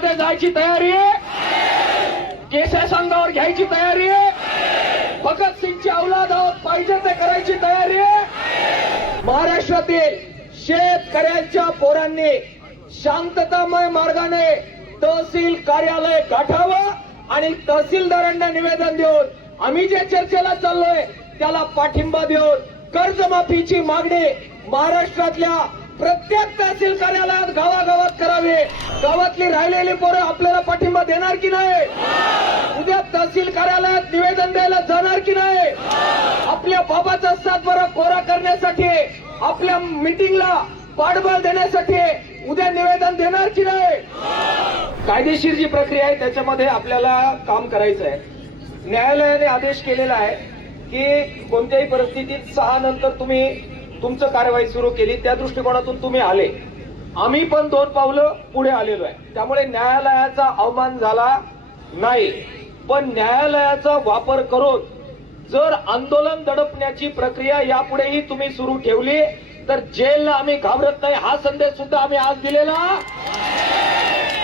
जेलमध्ये जायची तयारी आहे, केसेस अंगावर घ्यायची तयारी आहे, भगतसिंगची औलाद आहोत पाहिजे ते करायची तयारी आहे। महाराष्ट्रातील शेतकऱ्यांच्या पोरांनी शांततामय मार्गाने तहसील कार्यालय गाठावं आणि तहसीलदारांना निवेदन देऊन आम्ही जे चर्चेला चाललोय त्याला पाठिंबा देऊन कर्जमाफीची मागणी महाराष्ट्रातल्या प्रत्येक तहसील कार्यालयात गावागावात करावी। गावातली राहिलेली पोरं आपल्याला पाठिंबा देणार की नाही? उद्या तहसील कार्यालयात निवेदन द्यायला जाणार की नाही? आपल्या बाबाचा सातबारा कोरा करण्यासाठी आपल्या मिटिंगला पाठबळ देण्यासाठी उद्या निवेदन देणार की नाही? कायदेशीर जी प्रक्रिया आहे त्याच्यामध्ये आपल्याला काम करायचं आहे। न्यायालयाने आदेश केलेला आहे की कोणत्याही परिस्थितीत 6 नंतर तुम्ही तुमचं कारवाई सुरू केली, त्या दृष्टिकोनातून तुम्ही आले। आम्ही पण 2 पावलं पुढे आलेलो आहे, त्यामुळे न्यायालयाचा अवमान झाला नाही। पण न्यायालयाचा वापर करून जर आंदोलन दडपण्याची प्रक्रिया यापुढेही तुम्ही सुरू ठेवली तर जेलला आम्ही घाबरत नाही, हा संदेश सुद्धा आम्ही आज दिलेला।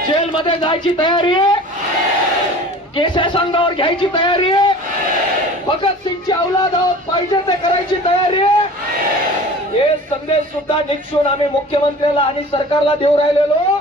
जेलमध्ये जायची तयारी आहे, केसेस अंगावर घ्यायची तयारी आहे, भगतसिंगची औलाद आहोत पाहिजे ते करायची तयारी आहे। हे संदेश सुद्धा निक्षून आम्ही मुख्यमंत्र्याला आणि सरकारला देऊ राहिलेलो।